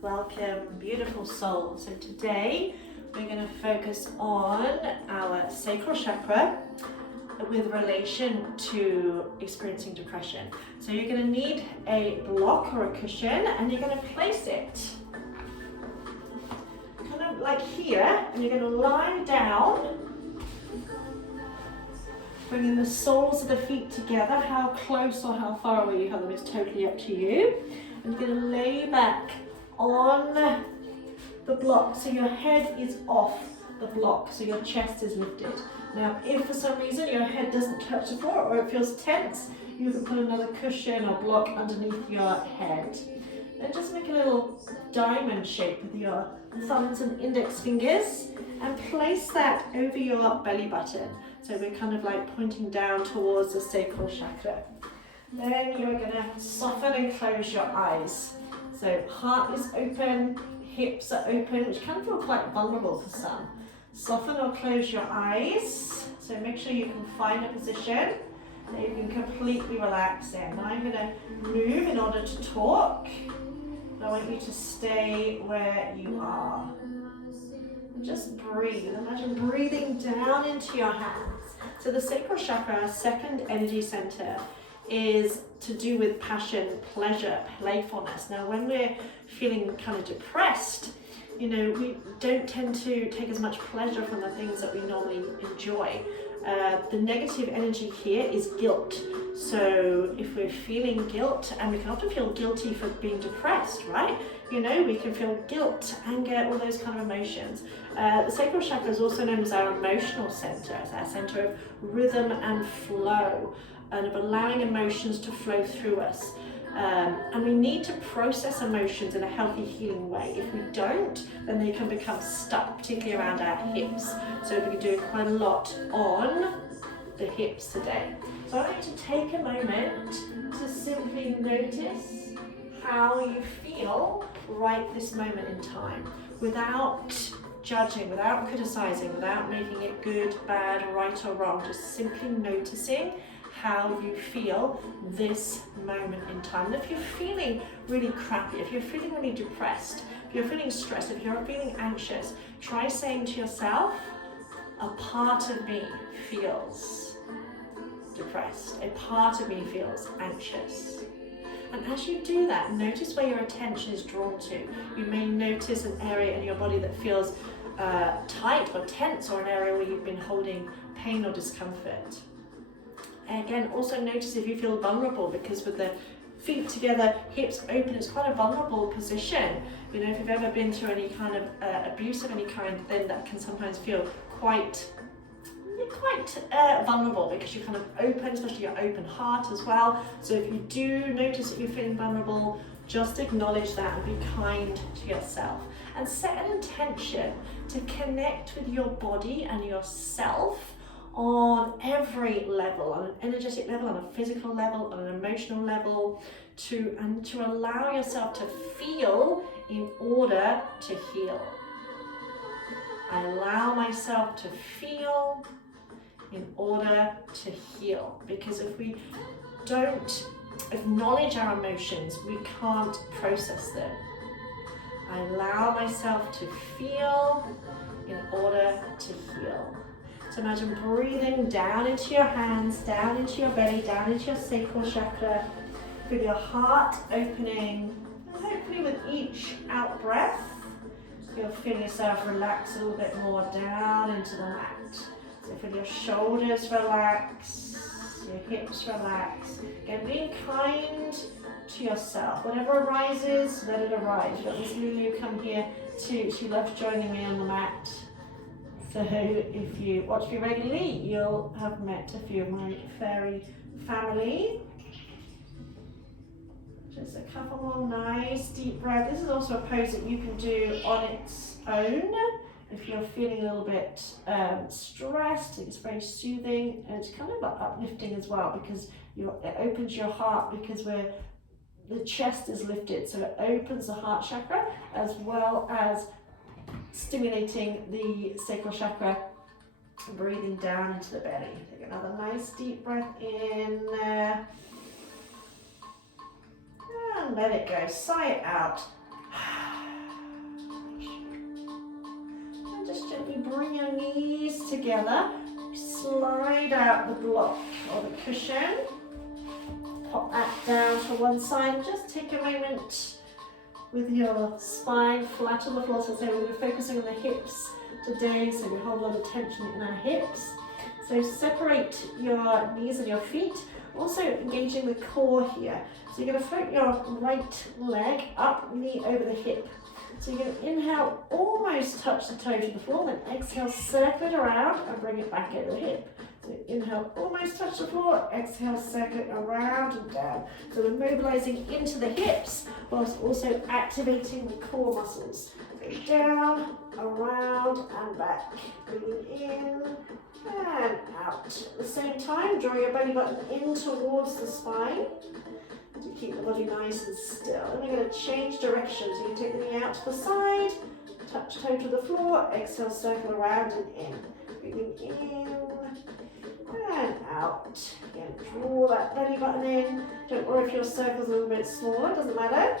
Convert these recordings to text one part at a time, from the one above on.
Welcome, beautiful soul. So today we're going to focus on our sacral chakra with relation to experiencing depression. So you're going to need a block or a cushion, and you're going to place it kind of like here, and you're going to lie down, bringing the soles of the feet together. How close or how far away you have them is totally up to you. And you're going to lay back on the block, so your head is off the block, so your chest is lifted. Now, if for some reason your head doesn't touch the floor or it feels tense, you can put another cushion or block underneath your head. Then just make a little diamond shape with your thumbs and index fingers and place that over your belly button. So we're kind of like pointing down towards the sacral chakra. Then you're going to soften and close your eyes. So heart is open, hips are open, which can feel quite vulnerable for some. Soften or close your eyes. So make sure you can find a position that you can completely relax in. Now I'm going to move in order to talk. I want you to stay where you are. And just breathe. Imagine breathing down into your hands. So the sacral chakra, our second energy center, is to do with passion, pleasure, playfulness. Now, when we're feeling kind of depressed, we don't tend to take as much pleasure from the things that we normally enjoy. The negative energy here is guilt. So if we're feeling guilt, and we can often feel guilty for being depressed, right? We can feel guilt, anger, all those kind of emotions. The sacral chakra is also known as our emotional center. It's our center of rhythm and flow, and of allowing emotions to flow through us. And we need to process emotions in a healthy, healing way. If we don't, then they can become stuck, particularly around our hips. So we're doing quite a lot on the hips today. So I want you to take a moment to simply notice how you feel right this moment in time, without judging, without criticizing, without making it good, bad, right or wrong, just simply noticing how you feel this moment in time. And if you're feeling really crappy, if you're feeling really depressed, if you're feeling stressed, if you're feeling anxious, try saying to yourself, a part of me feels depressed, a part of me feels anxious. And as you do that, notice where your attention is drawn to. You may notice an area in your body that feels tight or tense, or an area where you've been holding pain or discomfort. And again, also notice if you feel vulnerable, because with the feet together, hips open, it's quite a vulnerable position. If you've ever been through any kind of abuse of any kind, then that can sometimes feel quite vulnerable, because you're kind of open, especially your open heart as well. So if you do notice that you're feeling vulnerable, just acknowledge that and be kind to yourself. And set an intention to connect with your body and yourself on every level, on an energetic level, on a physical level, on an emotional level, to allow yourself to feel in order to heal. I allow myself to feel in order to heal, because if we don't acknowledge our emotions, we can't process them. I allow myself to feel in order to heal. So imagine breathing down into your hands, down into your belly, down into your sacral chakra, with your heart opening, and hopefully with each out breath, you'll feel yourself relax a little bit more down into the mat. So feel your shoulders relax, your hips relax. Again, being kind to yourself. Whatever arises, let it arise. You've got Miss Lulu come here too. She loves joining me on the mat. So if you watch me regularly, you'll have met a few of my fairy family. Just a couple more nice deep breaths. This is also a pose that you can do on its own if you're feeling a little bit stressed. It's very soothing, and it's kind of uplifting as well, because it opens your heart, because the chest is lifted, so it opens the heart chakra as well as stimulating the sacral chakra. Breathing down into the belly. Take another nice deep breath in there. And let it go. Sigh it out. just gently bring your knees together. Slide out the block or the cushion. Pop that down to one side and just take a moment with your spine flat on the floor. So we're focusing on the hips today, so we hold a lot of tension in our hips. So separate your knees and your feet, also engaging the core here. So you're going to float your right leg up, knee over the hip. So you're going to inhale, almost touch the toe to the floor, then exhale, circle it around and bring it back over the hip. So inhale, almost touch the floor, exhale, circle it around and down. So we're mobilizing into the hips whilst also activating the core muscles. So down, around and back. Breathing in and out. At the same time, draw your belly button in towards the spine to keep the body nice and still. And we're going to change directions. You can take the knee out to the side, touch toe to the floor, exhale, circle around and in. Breathing in and out. Again, draw that belly button in. Don't worry if your circle's a little bit smaller, doesn't matter.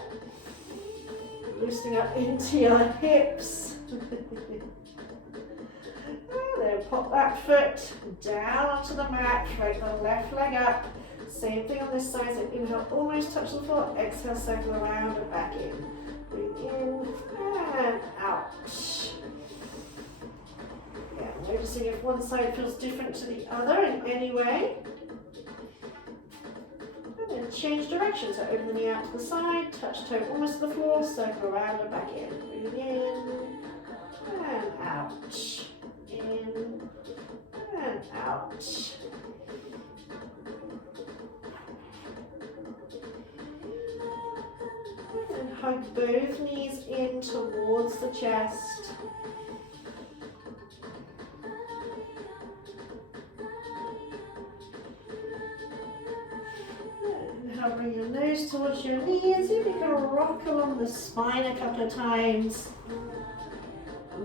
Loosening up into your hips. And then pop that foot down onto the mat, float the left leg up. Same thing on this side, so inhale, almost touch the floor, exhale, circle around and back in. Breathe in and out. Yeah, noticing if one side feels different to the other in any way. And then change direction, so open the knee out to the side, touch toe almost to the floor, circle around and back in. Breathe in and out. In and out. And hug both knees in towards the chest. And now bring your nose towards your knee and see if you can rock along the spine a couple of times.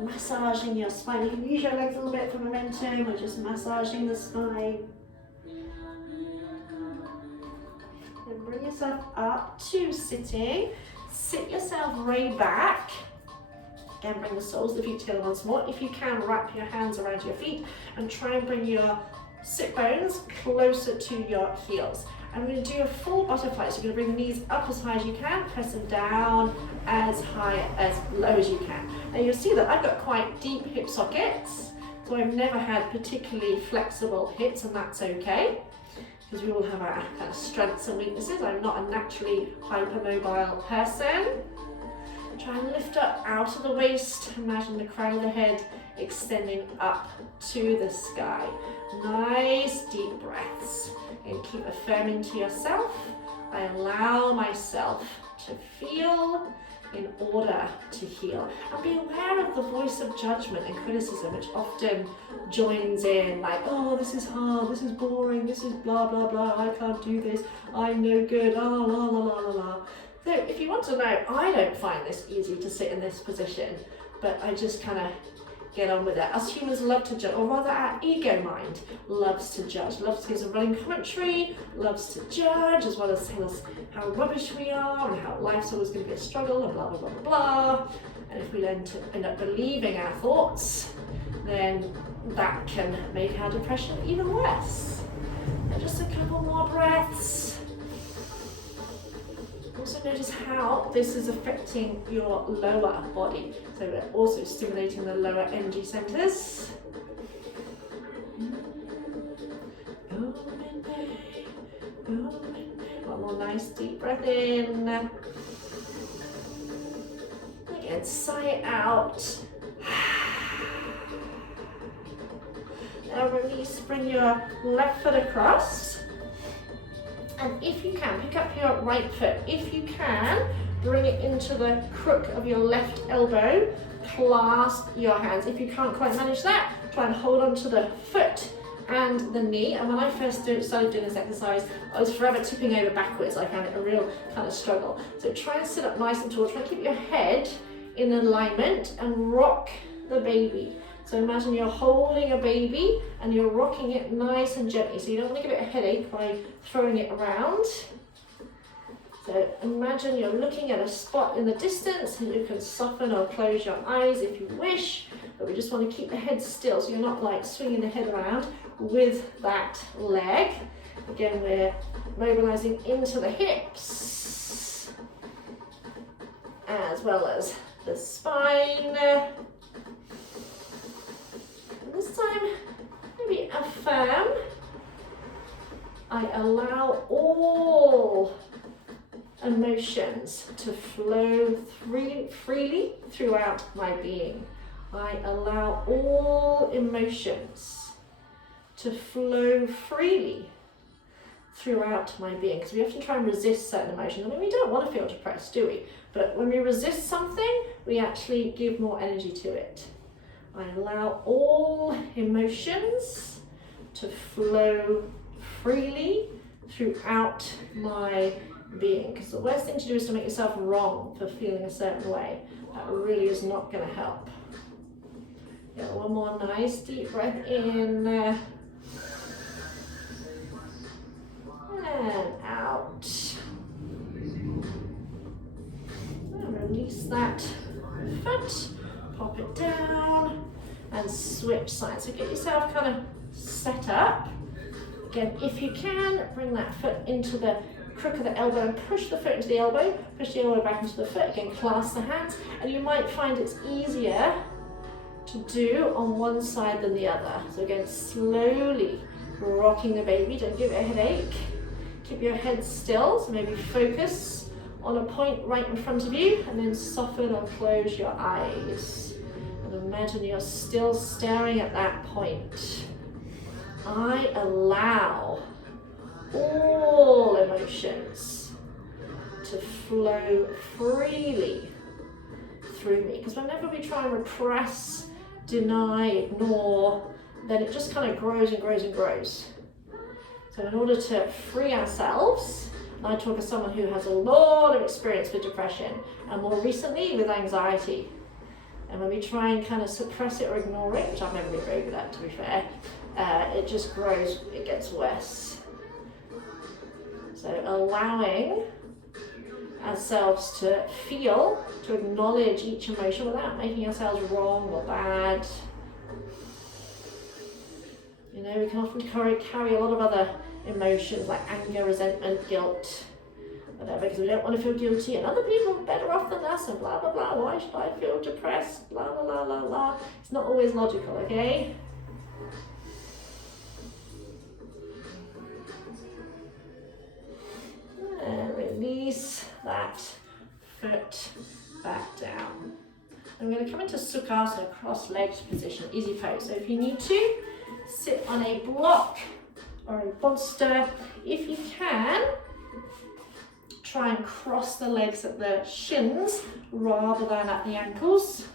Massaging your spine. You can use your legs a little bit for momentum or just massaging the spine. And bring yourself up to sitting. Sit yourself right back. Again, bring the soles of the feet together once more. If you can, wrap your hands around your feet and try and bring your sit bones closer to your heels. I'm going to do a full butterfly, so you're going to bring the knees up as high as you can, press them down as high as low as you can. Now you'll see that I've got quite deep hip sockets, so I've never had particularly flexible hips, and that's okay, because we all have our kind of strengths and weaknesses. I'm not a naturally hypermobile person. Try and lift up out of the waist, imagine the crown of the head extending up to the sky. Nice deep breaths. And keep affirming to yourself, I allow myself to feel in order to heal. And be aware of the voice of judgment and criticism, which often joins in, like, oh, this is hard, this is boring, this is blah, blah, blah, I can't do this, I'm no good, la, la, la, la, la, la. So if you want to know, I don't find this easy to sit in this position, but I just kind of get on with it. Us humans love to judge, or rather our ego mind loves to judge, loves to give us a running commentary, loves to judge, as well as tell us how rubbish we are and how life's always going to be a struggle and blah, blah, blah, blah, blah. And if we then end up believing our thoughts, then that can make our depression even worse. And just a couple more breaths. Also notice how this is affecting your lower body. So we're also stimulating the lower energy centers. One more nice deep breath in. Again, sigh it out. Now release, bring your left foot across. And if you can, pick up your right foot. If you can, bring it into the crook of your left elbow. Clasp your hands. If you can't quite manage that, try and hold on to the foot and the knee. And when I first started doing this exercise, I was forever tipping over backwards. I found it a real kind of struggle. So try and sit up nice and tall. Try and keep your head in alignment and rock the baby. So imagine you're holding a baby and you're rocking it nice and gently. So you don't want to give it a headache by throwing it around. So imagine you're looking at a spot in the distance and you can soften or close your eyes if you wish, but we just want to keep the head still so you're not like swinging the head around with that leg. Again, we're mobilizing into the hips as well as the spine. And this time, maybe affirm. I allow all emotions to flow freely throughout my being. I allow all emotions to flow freely throughout my being. Because we often try and resist certain emotions. I mean, we don't want to feel depressed, do we? But when we resist something, we actually give more energy to it. I allow all emotions to flow freely throughout my being, because the worst thing to do is to make yourself wrong for feeling a certain way. That really is not going to help. Yeah, one more nice deep breath in and out. And release that foot, pop it down and switch sides. So get yourself kind of set up. Again, if you can, bring that foot into the crook of the elbow and push the foot into the elbow, push the elbow back into the foot. Again, clasp the hands, and you might find it's easier to do on one side than the other. So again, slowly rocking the baby, don't give it a headache. Keep your head still, so maybe focus on a point right in front of you, and then soften or close your eyes. And imagine you're still staring at that point. I allow all emotions to flow freely through me. Because whenever we try and repress, deny, ignore, then it just kind of grows and grows and grows. So in order to free ourselves, and I talk as someone who has a lot of experience with depression, and more recently with anxiety. And when we try and kind of suppress it or ignore it, which I've never been very good at, to be fair, it just grows, it gets worse. So allowing ourselves to feel, to acknowledge each emotion without making ourselves wrong or bad. You know, we can often carry a lot of other emotions like anger, resentment, guilt, whatever, because we don't want to feel guilty and other people are better off than us and blah, blah, blah. Why should I feel depressed? Blah, blah, blah, blah, blah. It's not always logical, okay? And release that foot back down. I'm going to come into Sukhasana, cross-legged position, easy pose. So if you need to, sit on a block or a bolster. If you can, try and cross the legs at the shins rather than at the ankles.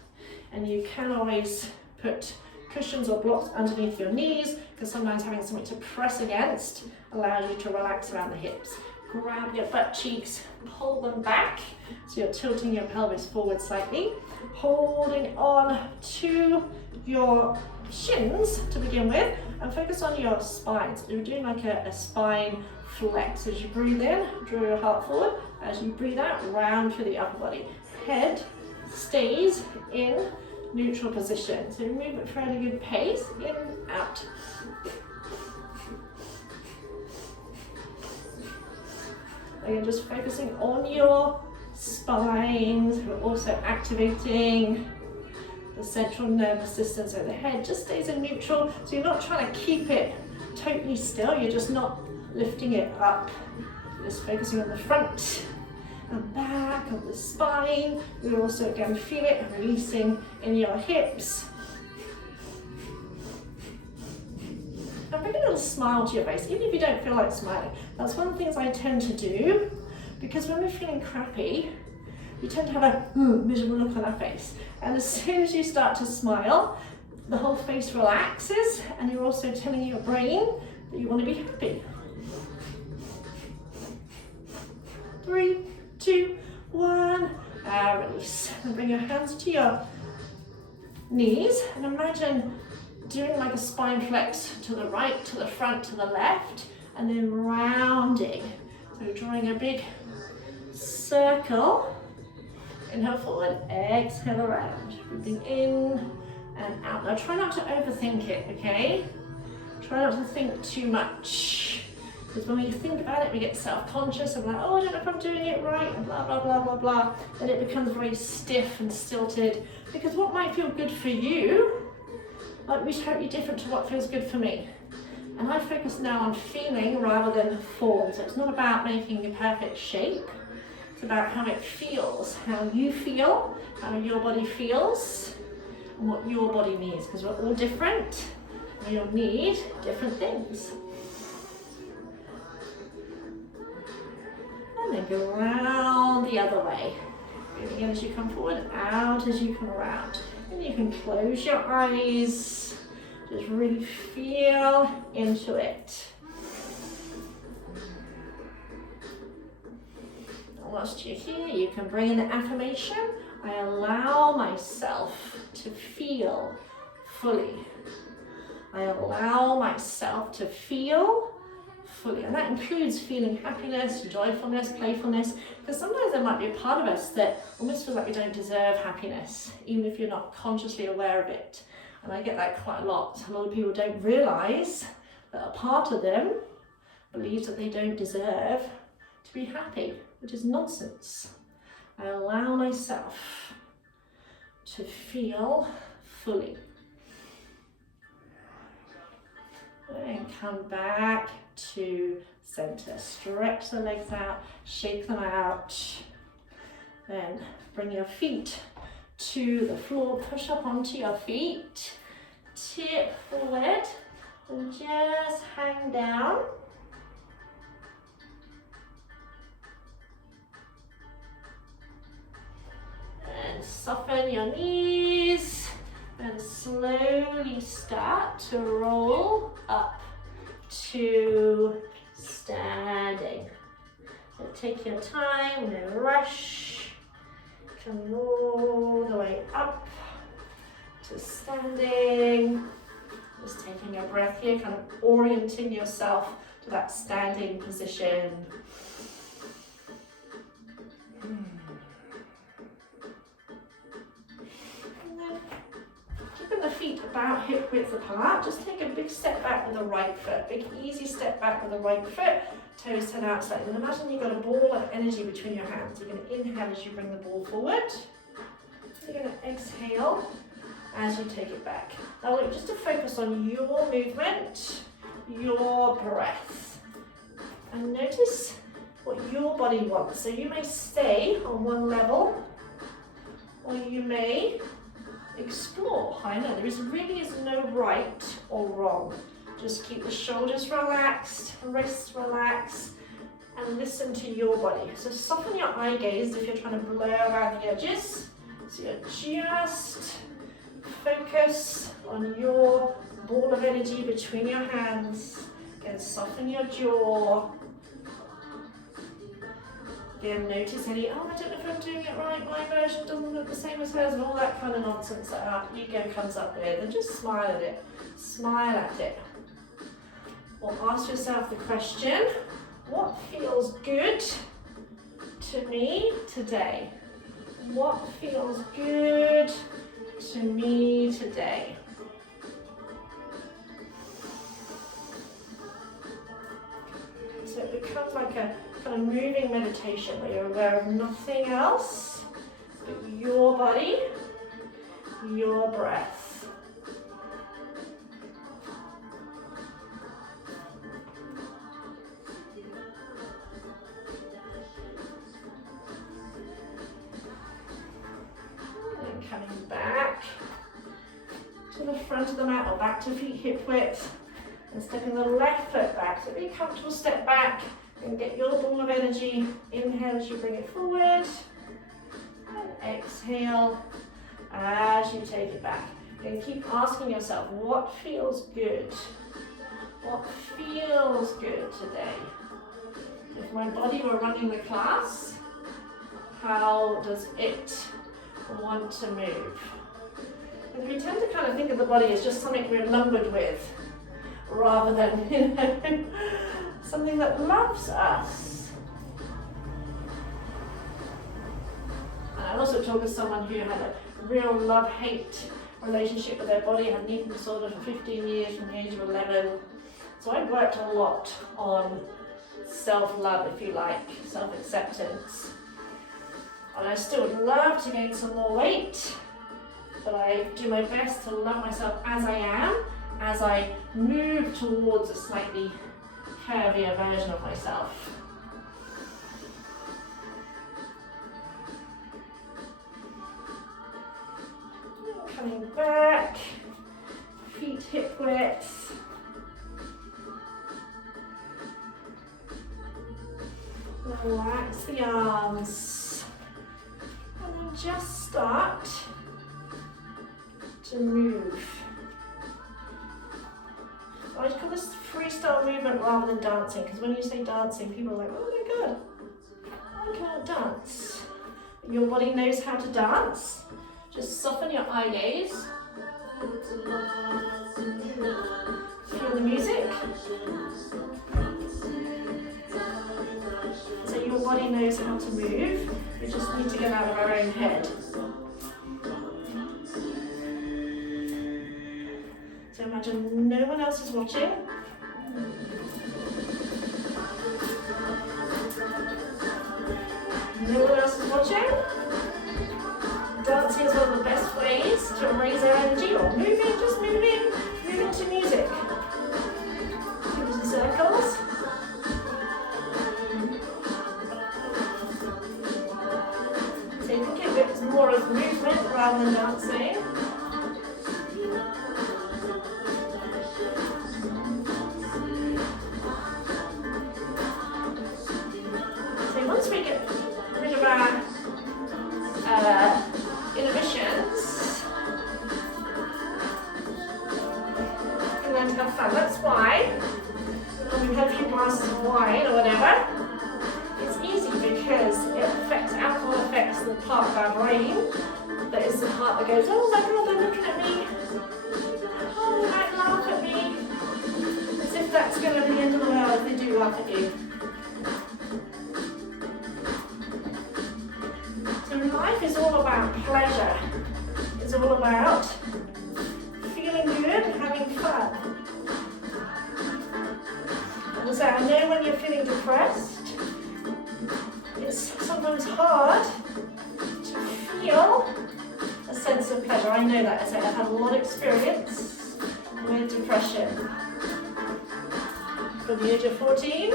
And you can always put cushions or blocks underneath your knees, because sometimes having something to press against allows you to relax around the hips. Grab your butt cheeks, pull them back, so you're tilting your pelvis forward slightly, holding on to your shins to begin with, and focus on your spine. So you're doing like a spine flex. As you breathe in, draw your heart forward. As you breathe out, round through the upper body. Head stays in neutral position. So move at a fairly good pace, in, out. Again, just focusing on your spine. We're also activating the central nervous system, so the head just stays in neutral. So you're not trying to keep it totally still, you're just not lifting it up. You're just focusing on the front and back of the spine. You'll also again feel it releasing in your hips. And bring a little smile to your face, even if you don't feel like smiling. That's one of the things I tend to do, because when we're feeling crappy, we tend to have a miserable look on our face. And as soon as you start to smile, the whole face relaxes, and you're also telling your brain that you want to be happy. 3, 2, 1, release. And bring your hands to your knees, and imagine doing like a spine flex to the right, to the front, to the left, and then rounding. So drawing a big circle. Inhale forward, exhale around. Breathing in and out. Now try not to overthink it, okay? Try not to think too much. Because when we think about it, we get self-conscious and we're like, oh, I don't know if I'm doing it right, and blah, blah, blah, blah, blah. Then it becomes very stiff and stilted. Because what might feel good for you might be totally different to what feels good for me. And I focus now on feeling rather than form. So it's not about making a perfect shape. It's about how it feels, how you feel, how your body feels, and what your body needs. Because we're all different. And you'll need different things. And then go around the other way. Breathing in as you come forward, out as you come around. And you can close your eyes. Just really feel into it. And whilst you're here, you can bring in the affirmation. I allow myself to feel fully. I allow myself to feel fully. And that includes feeling happiness, joyfulness, playfulness. Because sometimes there might be a part of us that almost feels like we don't deserve happiness, even if you're not consciously aware of it. And I get that quite a lot. A lot of people don't realise that a part of them believes that they don't deserve to be happy, which is nonsense. I allow myself to feel fully. And come back to center. Stretch the legs out, shake them out. Then bring your feet to the floor, push up onto your feet, tip forward, and just hang down. And soften your knees, and slowly start to roll up to standing. So take your time, no rush. Coming all the way up to standing. Just taking a breath here, kind of orienting yourself to that standing position. And then keeping the feet about hip width apart, just take a big step back with the right foot. Big easy step back with the right foot. Toes turn out slightly. And imagine you've got a ball of energy between your hands. You're going to inhale as you bring the ball forward. You're going to exhale as you take it back. Now look, just to focus on your movement, your breath. And notice what your body wants. So you may stay on one level, or you may explore. I know really is no right or wrong. Just keep the shoulders relaxed, wrists relaxed, and listen to your body. So soften your eye gaze if you're trying to blur around the edges. So you're just focus on your ball of energy between your hands. Again, soften your jaw. Again, notice any, oh, I don't know if I'm doing it right, my version doesn't look the same as hers, and all that kind of nonsense that our ego comes up with. And just smile at it. Smile at it. Or ask yourself the question, what feels good to me today? What feels good to me today? So it becomes like a kind of moving meditation where you're aware of nothing else but your body, your breath. Coming back to the front of the mat or back to feet hip width, and stepping the left foot back. So be a comfortable step back and get your ball of energy. Inhale as you bring it forward, and exhale as you take it back. And keep asking yourself, what feels good? What feels good today? If my body were running the class, how does it want to move? And we tend to kind of think of the body as just something we're lumbered with, rather than, something that loves us. I also talk as someone who had a real love-hate relationship with their body, had an eating disorder for 15 years from the age of 11. So I worked a lot on self-love, if you like, self-acceptance. And I still would love to gain some more weight, but I do my best to love myself as I am, as I move towards a slightly curvier version of myself. Coming back, feet hip width. Relax the arms. And then just start to move. I just call this freestyle movement rather than dancing, because when you say dancing, people are like, oh my god, I can't dance. Your body knows how to dance. Just soften your eye gaze. Feel the music. So your body knows how to move. We just need to get out of our own head. So imagine no one else is watching. No one else is watching. Dancing is one of the best ways to raise our energy, or moving, just moving to music. Moving in circles. So you can give it more of movement rather than dancing. So once we get rid of our inhibitions, and learn to have fun. That's why when we've had a few glasses of wine or whatever, it's easy because alcohol affects the part of our brain that is the part that goes, oh my god, they're looking at me, oh they might laugh at me, as if that's going to be the end of the world if they do laugh at you. Life is all about pleasure. It's all about feeling good, having fun. And so I know when you're feeling depressed, it's sometimes hard to feel a sense of pleasure. I know that. As I said, I've had a lot of experience with depression. From the age of 14.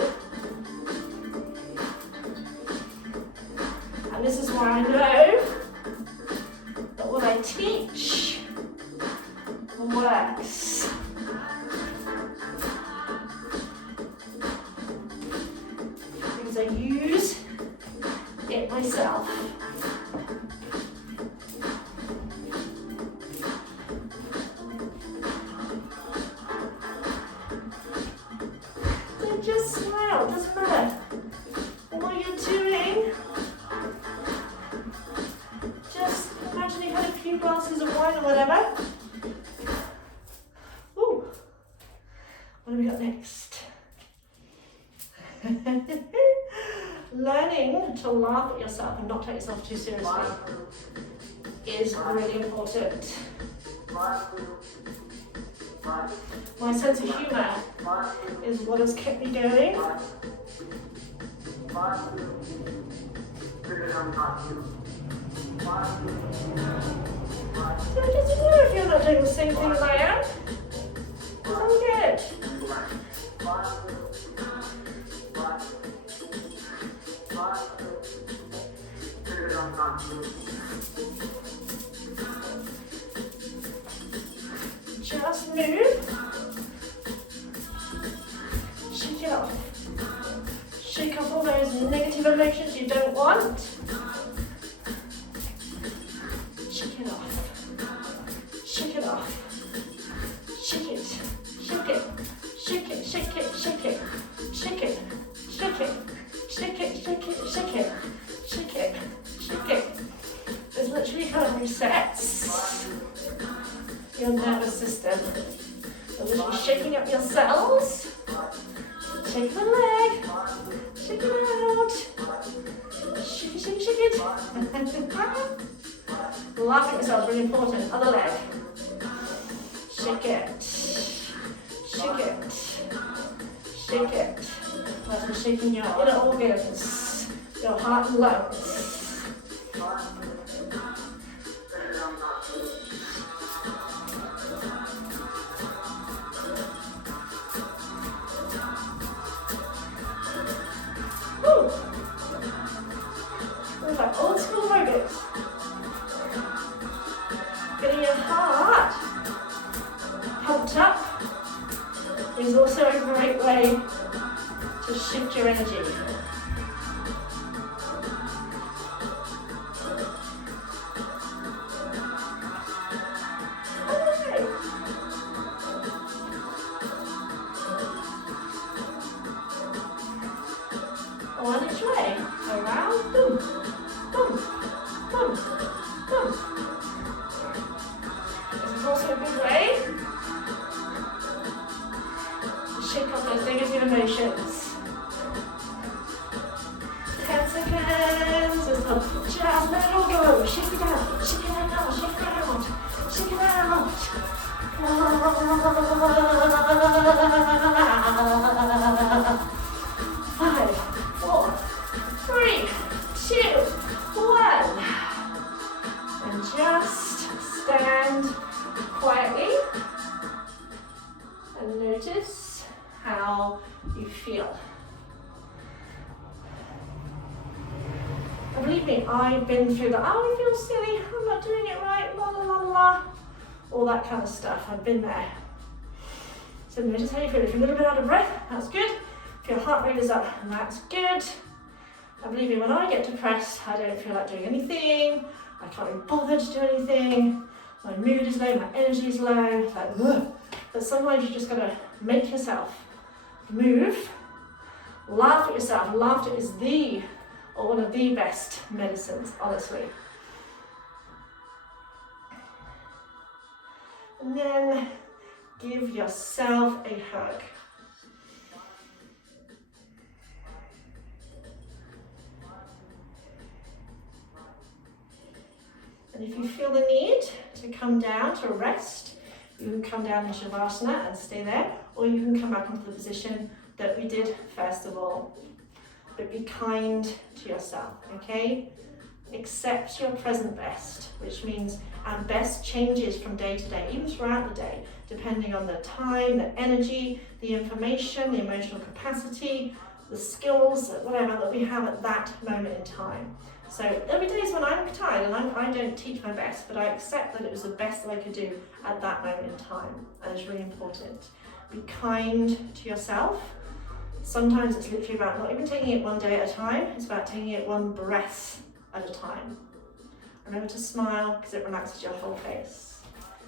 And this is why I know that what I teach works. Because I use it myself. So just smile, doesn't matter what you're doing. Just imagine you had a few glasses of wine or whatever. Ooh. What do we got next? Learning to laugh at yourself and not take yourself too seriously is really important. My sense of humour is what has kept me going. So it doesn't matter if you're not doing the same thing as I am. It's all good. Just move. Shake it off. Shake off all those negative emotions you don't want. Shake it off. Shake it off. Shake it. Shake it. Shake it. Shake it. Shake it. Shake it. Shake it. Shake it. Shake it. Shake it. Shake it. Shake it. This literally kind of resets your nervous system. So literally shaking up your cells. Shake the leg. Shake it out. Shake it, shake it, shake it. Laugh at yourself, really important. Other leg. Shake it. Shake it. Shake it. That's shaking your inner organs, your heart and lungs. Woo! Those are old school aerobics. Getting your heart pumped up is also a great way to shift your energy. Okay. On each way, around, boom, boom, boom, boom. This is also a good way to shake off those negative emotions. 10 seconds, just let it all go, shake it out, shake it out, shake it out, shake it out. 5, 4, 3, 2, 1. And just stand quietly and notice how you feel. And believe me, I've been through the, oh, I feel silly, I'm not doing it right, la la la la, all that kind of stuff. I've been there. So notice how you feel. If you're a little bit out of breath, that's good. If your heart rate is up, that's good. And believe me, when I get depressed, I don't feel like doing anything. I can't be bothered to do anything. My mood is low, my energy is low. Like, ugh. But sometimes you just gotta make yourself move. Laugh at yourself. Laughter is one of the best medicines, honestly. And then give yourself a hug. And if you feel the need to come down to rest, you can come down in Shavasana and stay there, or you can come back into the position that we did first of all. But be kind to yourself, okay? Accept your present best, which means our best changes from day to day, even throughout the day, depending on the time, the energy, the information, the emotional capacity, the skills, whatever that we have at that moment in time. So there'll be days when I'm tired and I don't teach my best, but I accept that it was the best that I could do at that moment in time. And it's really important. Be kind to yourself. Sometimes it's literally about not even taking it one day at a time, it's about taking it one breath at a time. Remember to smile because it relaxes your whole face.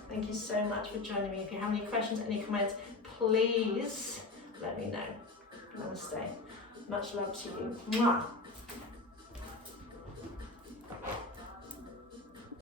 Thank you so much for joining me. If you have any questions, any comments, please let me know. Namaste. Much love to you. Mwah.